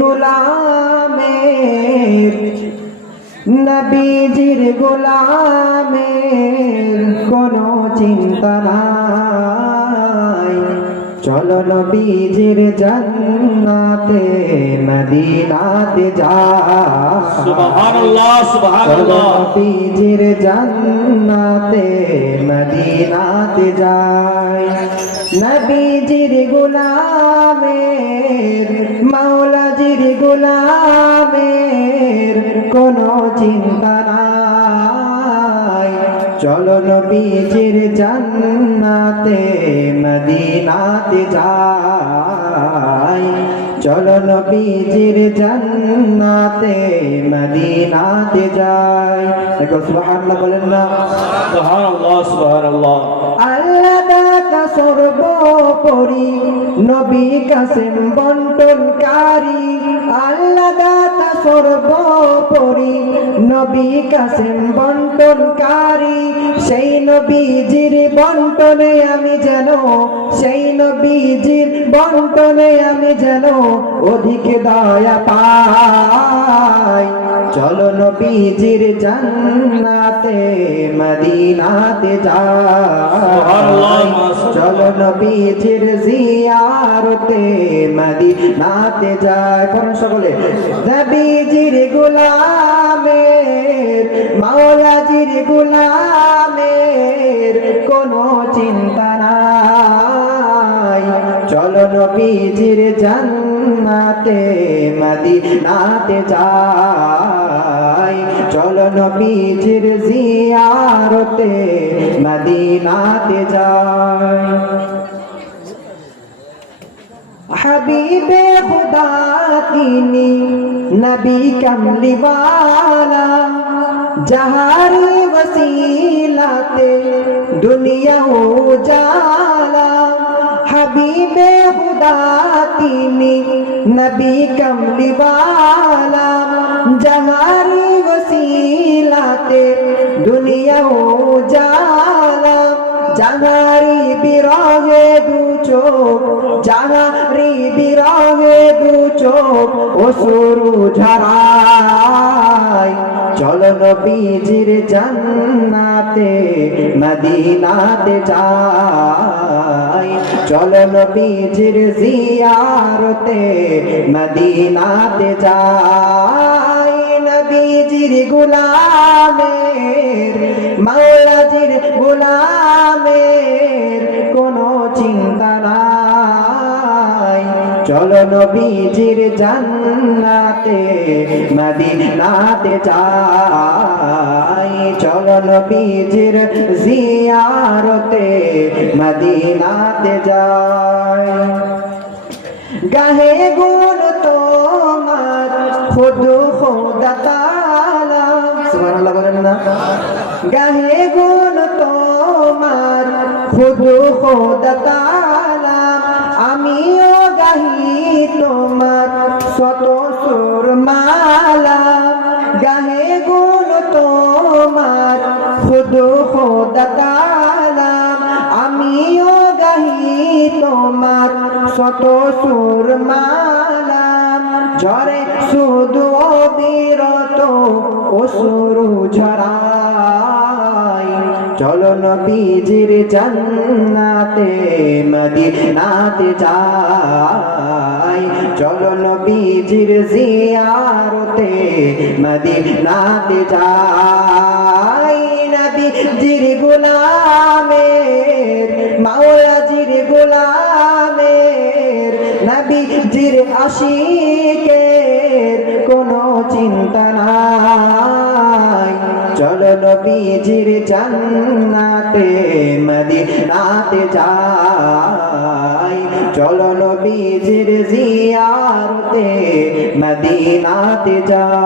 গোলামের নবীজির গোলামের কোনো চিন্তা নাই। চলো নবীজির জান্নাতে মদিনাতে যা সুবহানাল্লাহ সুবহানাল্লাহ। নবীজির জান্নাতে মদিনাতে যাই। নবীজির গোলামের, মাওলাজির গোলামের কোনো চিন্তা নাই। চলো নবীজির জান্নাতে, মদিনাতে যাই। চলো নবীজির জান্নাতে, মদিনাতে যাই। সুবহানাল্লাহ বলেন না। সুবহানাল্লাহ সুবহানাল্লাহ। সর্বোপরি নবী কাসেম বন্টনকারী আল্লাহ দাতা সর্বোপরি। নবী কাসেম বন্টনকারী, সেই নবীজির বন্টনে আমি যেন, সেই নবীজির বন্টনে আমি যেন অধিক দয়া চলো নবীজির জান্নাতে মদিনাতে যাই চলো নবীজির জিয়ারতে মদিনাতে যাই করুন সকলে। নবীজির গোলামের মাওলাজির গোলামের কোনো চিন্তা নাই। চলো নবীজির জান্নাতে মদিনাতে যাই চলো নবীজির জিয়ারতে মদিনাতে যাই হাবিবে খুদা তিনি নবী কমলিওয়ালা जहारी वसीलाते दुनिया हो जाला हबीबे खुदा তিনি নবী কমলিবালা জহারি ওসিলাতে দুনিয়া জালা জাহারি বিরহে দু চোখ জাহারি বিরহে দু চোখ ও সরু ঝরা নবীজির জান্নাতে মদিনাতে যাই। চলো নবীজির জিয়ারতে মদিনাতে যাই। নবীজির গোলামের চলো নবীজির জান্নাতে, মদিনাতে যাই। চলো নবীজির জিয়ারতে, মদিনাতে যাই। গাহে গুণ তোমার, খুদ গাহে গুণ তোমার, খুদ খোদা আমিও গাহি তোমার শত সুর মালা গাহে গুণ তোমার খুদ খোদা তালা আমিও গাহি তোমার শত সুর মালা ঝরে শুধু অবিরত অসুরু ঝরাই চলো নবীজির জান্নাতে, মদিনাতে যাই। চলো নবীজির জিয়ারতে, মদিনাতে যাই। নবীজির গোলামের, মাওলাজির গোলামের, নবীজির আশিকের কোনো চিন্তা নাই। চলো জান্নাতে মদিনাতে যাই। চলো নবীজির জিয়ারতে মদিনাতে যাই।